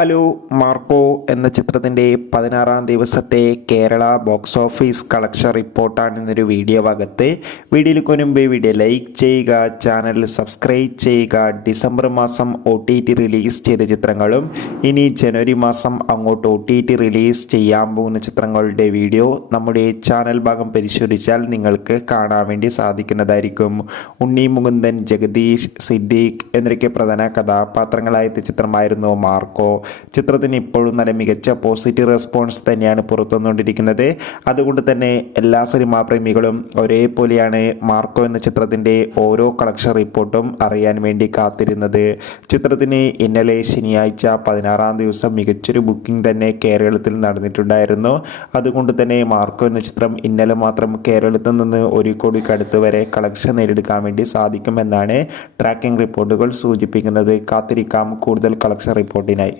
Hello Marco എന്ന ചിത്രത്തിൻ്റെ 16-ാം ദിവസത്തെ കേരള ബോക്സ് ഓഫീസ് കളക്ഷൻ റിപ്പോർട്ടാണ് ഇന്നൊരു വീഡിയോ ഭാഗത്ത്. വീഡിയോയിലേക്ക് മുൻപ് വീഡിയോ ലൈക്ക് ചെയ്യുക, ചാനൽ സബ്സ്ക്രൈബ് ചെയ്യുക. ഡിസംബർ മാസം OTT റിലീസ് ചെയ്ത ചിത്രങ്ങളും ഇനി ജനുവരി മാസം അങ്ങോട്ട് OTT റിലീസ് ചെയ്യാൻ പോകുന്ന ചിത്രങ്ങളുടെ വീഡിയോ നമ്മുടെ ചാനൽ ഭാഗം പരിശോധിച്ചാൽ നിങ്ങൾക്ക് കാണാൻ വേണ്ടി സാധിക്കുന്നതായിരിക്കും. ഉണ്ണി മുകുന്ദൻ, ജഗദീഷ്, സിദ്ദീഖ് എന്നൊക്കെ പ്രധാന കഥാപാത്രങ്ങളായ ചിത്രമായിരുന്നു മാർക്കോ. ചിത്രത്തിന് ഇപ്പോഴും നല്ല മികച്ച പോസിറ്റീവ് റെസ്പോൺസ് തന്നെയാണ് പുറത്തുവന്നുകൊണ്ടിരിക്കുന്നത്. അതുകൊണ്ട് തന്നെ എല്ലാ സിനിമാ പ്രേമികളും ഒരേപോലെയാണ് മാർക്കോ എന്ന ചിത്രത്തിൻ്റെ ഓരോ കളക്ഷൻ റിപ്പോർട്ടും അറിയാൻ വേണ്ടി കാത്തിരുന്നത്. ചിത്രത്തിന് ഇന്നലെ ശനിയാഴ്ച 16-ാം ദിവസം മികച്ചൊരു ബുക്കിംഗ് തന്നെ കേരളത്തിൽ നടന്നിട്ടുണ്ടായിരുന്നു. അതുകൊണ്ട് തന്നെ മാർക്കോ എന്ന ചിത്രം ഇന്നലെ മാത്രം കേരളത്തിൽ നിന്ന് 1 കോടിക്ക് അടുത്ത് വരെ കളക്ഷൻ നേടിയെടുക്കാൻ വേണ്ടി സാധിക്കുമെന്നാണ് ട്രാക്കിംഗ് റിപ്പോർട്ടുകൾ സൂചിപ്പിക്കുന്നത്. കാത്തിരിക്കാം കൂടുതൽ കളക്ഷൻ റിപ്പോർട്ടിനായി.